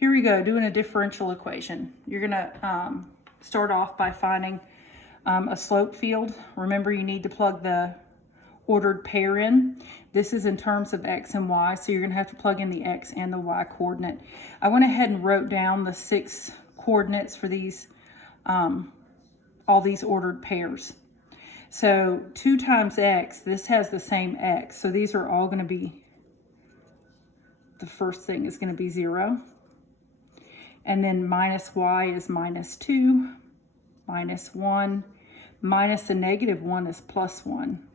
Here we go, doing a differential equation. You're gonna start off by finding a slope field. Remember, you need to plug the ordered pair in. This is in terms of x and y, so you're gonna have to plug in the x and the y coordinate. I went ahead and wrote down the 6 coordinates for these, all these ordered pairs. So 2 times x, this has the same x, so these are all gonna be, the first thing is gonna be 0. And then minus y is minus 2, minus 1, minus the negative 1 is plus 1.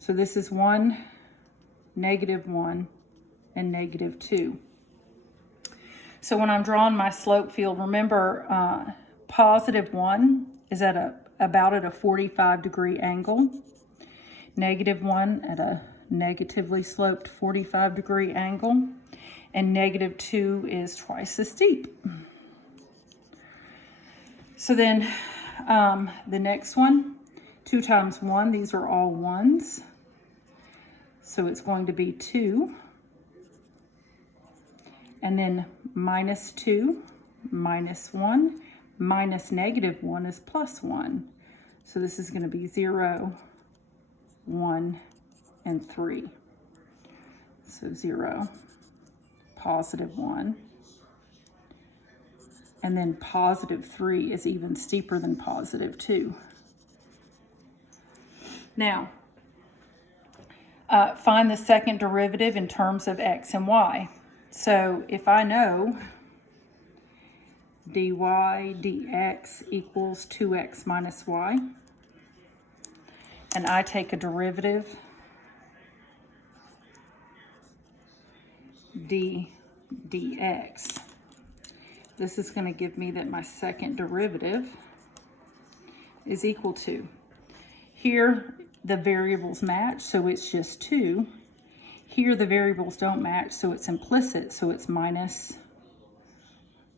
So this is 1, negative 1, and negative 2. So when I'm drawing my slope field, remember positive 1 is at about at a 45-degree angle. Negative 1 at a negatively sloped 45-degree angle. And negative 2 is twice as steep. So then the next one, 2 times 1, these are all 1s. So it's going to be 2. And then minus 2, minus 1, minus negative 1 is plus 1. So this is going to be 0, 1, and 3. So 0, positive 1. And then positive 3 is even steeper than positive 2. Now, find the second derivative in terms of x and y. So if I know dy dx equals 2x minus y, and I take a derivative d dx, this is going to give me that my second derivative is equal to, here the variables match, so it's just 2. Here the variables don't match, so it's implicit, so it's minus,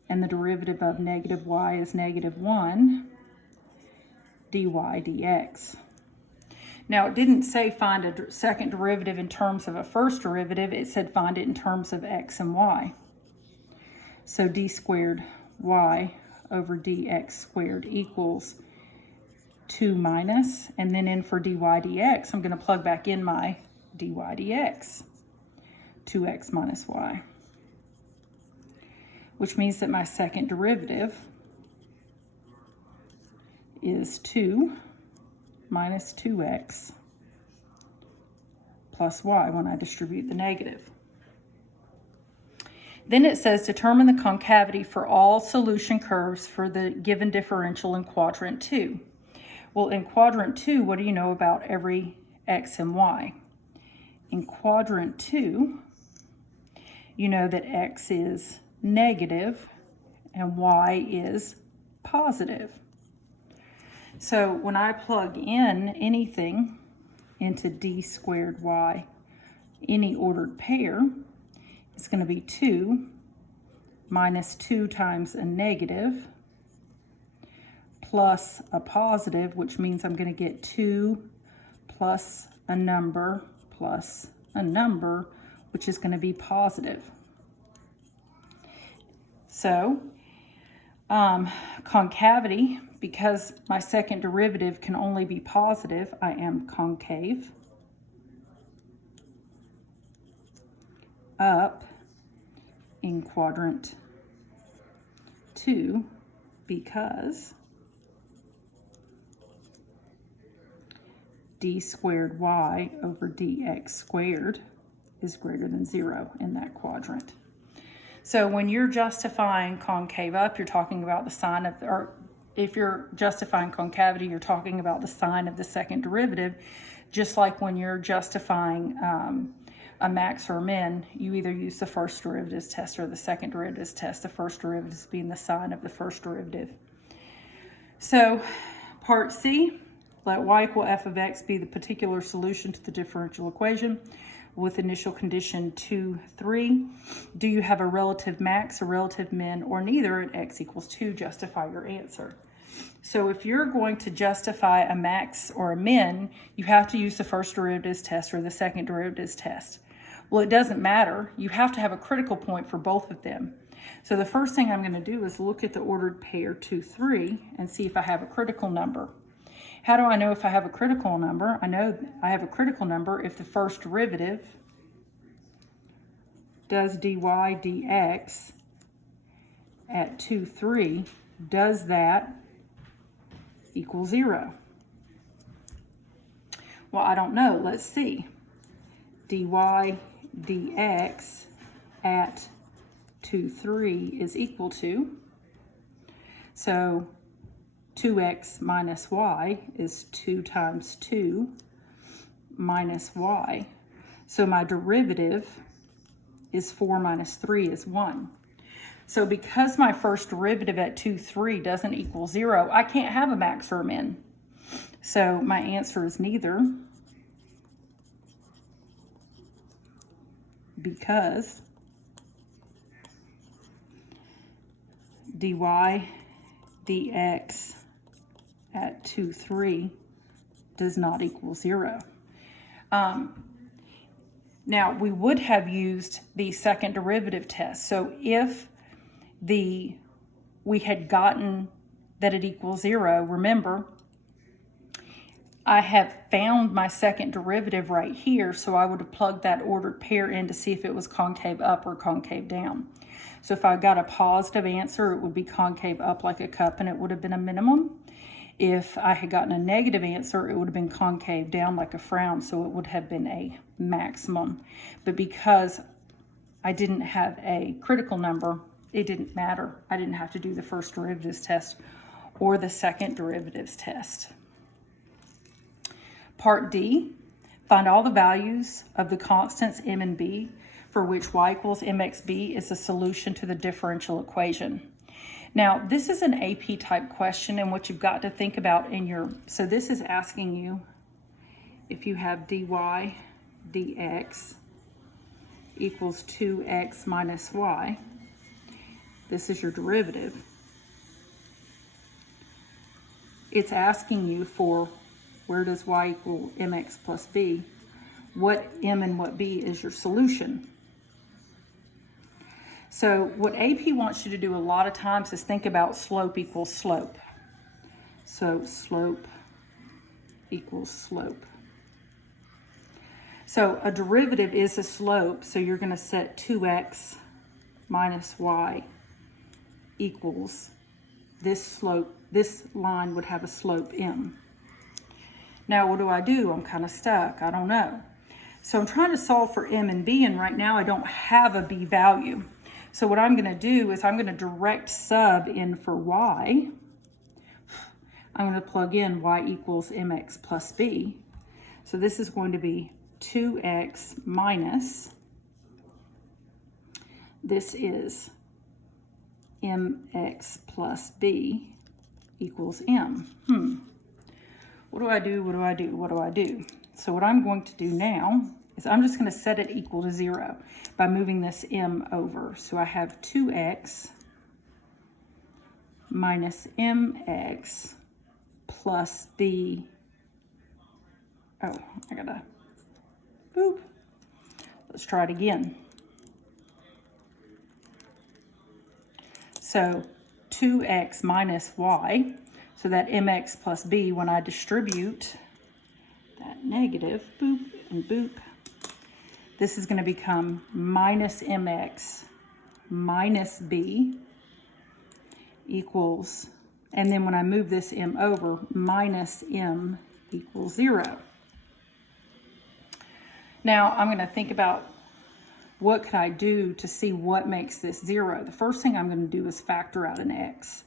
and the derivative of negative y is negative 1 dy dx. Now, it didn't say find a second derivative in terms of a first derivative. It said find it in terms of x and y. So d squared y over dx squared equals 2 minus, and then in for dy dx, I'm going to plug back in my dy dx, 2x minus y, which means that my second derivative is 2 minus 2x plus y when I distribute the negative. Then it says determine the concavity for all solution curves for the given differential in quadrant 2. Well, in quadrant 2, what do you know about every x and y? In quadrant 2, you know that x is negative and y is positive. So when I plug in anything into d squared y, any ordered pair, it's going to be 2 minus 2 times a negative plus a positive, which means I'm going to get 2 plus a number, which is going to be positive. So concavity, because my second derivative can only be positive, I am concave up in quadrant 2 because d squared y over dx squared is greater than 0 in that quadrant. So when you're justifying concave up, you're talking about the sign of, or if you're justifying concavity, you're talking about the sign of the second derivative, just like when you're justifying a max or a min, you either use the first derivatives test or the second derivatives test, the first derivatives being the sign of the first derivative. So part C, let y equal f of x be the particular solution to the differential equation with initial condition 2, 3. Do you have a relative max, a relative min, or neither at x equals 2? Justify your answer. So if you're going to justify a max or a min, you have to use the first derivatives test or the second derivatives test. Well, it doesn't matter. You have to have a critical point for both of them. So the first thing I'm going to do is look at the ordered pair 2, 3 and see if I have a critical number. How do I know if I have a critical number? I know I have a critical number if the first derivative does dy dx at 2, 3, does that equal 0? Well, I don't know. Let's see. Dy dx at 2, 3 is equal to, so 2x minus y is 2 times 2 minus y. So my derivative is 4 minus 3 is 1. So because my first derivative at 2, 3 doesn't equal 0, I can't have a max or a min. So my answer is neither, because dy dx at 2, 3 does not equal 0. Now, we would have used the second derivative test. So if we had gotten that it equals 0, remember, I have found my second derivative right here, so I would have plugged that ordered pair in to see if it was concave up or concave down. So if I got a positive answer, it would be concave up like a cup, and it would have been a minimum. If I had gotten a negative answer, it would have been concave down like a frown, so it would have been a maximum. But because I didn't have a critical number, it didn't matter. I didn't have to do the first derivatives test or the second derivatives test. Part D, find all the values of the constants m and b for which y equals mxb is a solution to the differential equation. Now, this is an AP type question, and what you've got to think about in your, so this is asking you if you have dy dx equals 2x minus y. This is your derivative. It's asking you for where does y equal mx plus b? What m and what b is your solution? So what AP wants you to do a lot of times is think about slope equals slope. So slope equals slope. So a derivative is a slope, so you're going to set 2x minus y equals this slope. This line would have a slope m. Now what do? I'm kind of stuck. I don't know. So I'm trying to solve for m and b, and right now I don't have a b value. So what I'm going to do is I'm going to direct sub in for y. I'm going to plug in y equals mx plus b. So this is going to be 2x minus, this is mx plus b equals m. What do I do? So what I'm going to do now is I'm just going to set it equal to 0 by moving this m over. So I have 2x minus mx plus b. Oh, I gotta, boop. Let's try it again. So 2x minus y, so that mx plus b, when I distribute that negative, boop and boop, this is going to become minus mx minus b equals, and then when I move this m over, minus m equals 0. Now I'm going to think about what could I do to see what makes this 0. The first thing I'm going to do is factor out an x.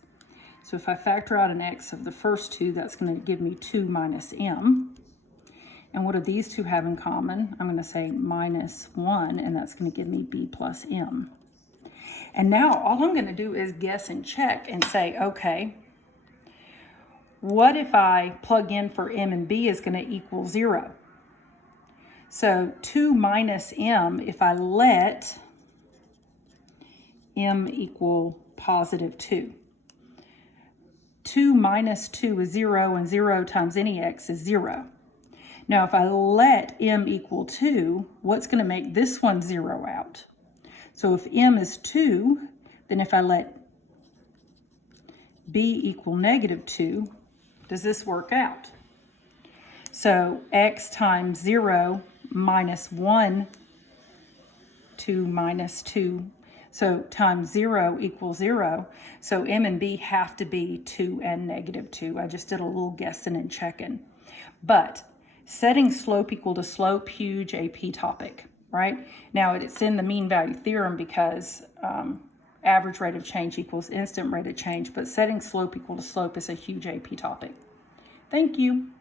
So if I factor out an x of the first two, that's going to give me 2 minus m. And what do these two have in common? I'm going to say minus 1, and that's going to give me b plus m. And now all I'm going to do is guess and check and say, okay, what if I plug in for m and b is going to equal 0? So 2 minus m, if I let m equal positive 2. 2 minus 2 is 0, and 0 times any x is 0. Now, if I let m equal 2, what's going to make this one 0 out? So if m is 2, then if I let b equal -2, does this work out? So x times 0 minus 1, 2 minus 2, so times 0 equals 0. So m and b have to be 2 and -2. I just did a little guessing and checking. But setting slope equal to slope, huge AP topic, right? Now it's in the mean value theorem because average rate of change equals instant rate of change, but setting slope equal to slope is a huge AP topic. Thank you.